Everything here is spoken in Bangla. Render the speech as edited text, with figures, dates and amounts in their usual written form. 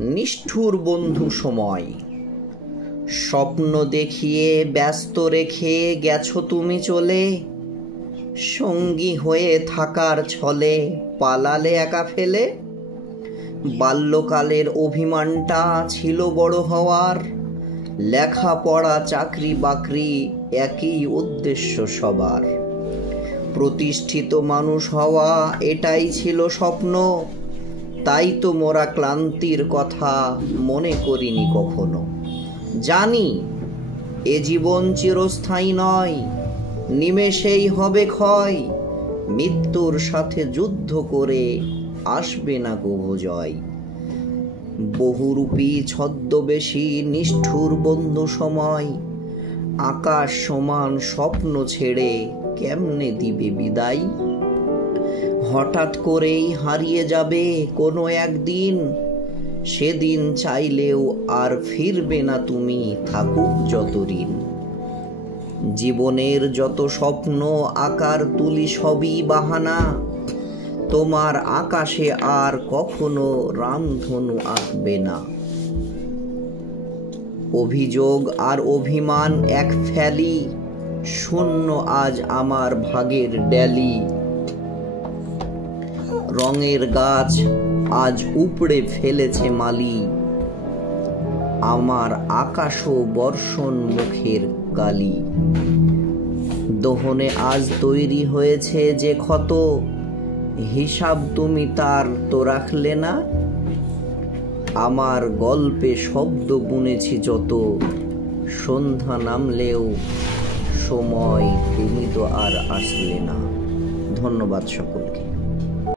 নিষ্ঠুর বন্ধু সময়। স্বপ্ন দেখিয়ে ব্যস্ত রেখে গেছো তুমি চলে, সঙ্গী হয়ে থাকার ছলে পালালে একা ফেলে। বাল্যকালের অভিমানটা ছিল বড় হওয়ার, লেখাপড়া চাকরি বাকরি একই উদ্দেশ্য সবার। প্রতিষ্ঠিত মানুষ হওয়া এটাই ছিল স্বপ্ন, তাই তো মোরা ক্লান্তির কথা মনে করিনি কখনো। জানি এ জীবন চিরস্থায়ী নয়, নিমেষেই হবে ক্ষয়। মৃত্যুর সাথে যুদ্ধ করে আসবে না গো জয়। বহুরূপী ছদ্মবেশী নিষ্ঠুর বন্ধু সময়, আকাশ সমান স্বপ্ন ছেড়ে কেমনে দিবে বিদায়। হঠাৎ করেই হারিয়ে যাবে কোনো একদিন, সেদিন চাইলেও আর ফিরবে না তুমি, থাকুক যত ঋণ। জীবনের যত স্বপ্ন আকার তুলি সবই বাহানা, তোমার আকাশে আর কখনো রামধনু আঁকবে না। অভিযোগ আর অভিমান এক ফেলি, শূন্য আজ আমার ভাগের ডেলি। রঙের গাছ আজ উপড়ে ফেলেছে মালি, আমার আকাশও বর্ষণ মুখের কালি। দহনে আজ তৈরি হয়েছে যে ক্ষত, হিসাব তুমি তার তো রাখলে না। আমার গল্পে শব্দ বুনেছি যত, সন্ধ্যা নামলেও সময় তুমি তো আর আসলে না। ধন্যবাদ সকল।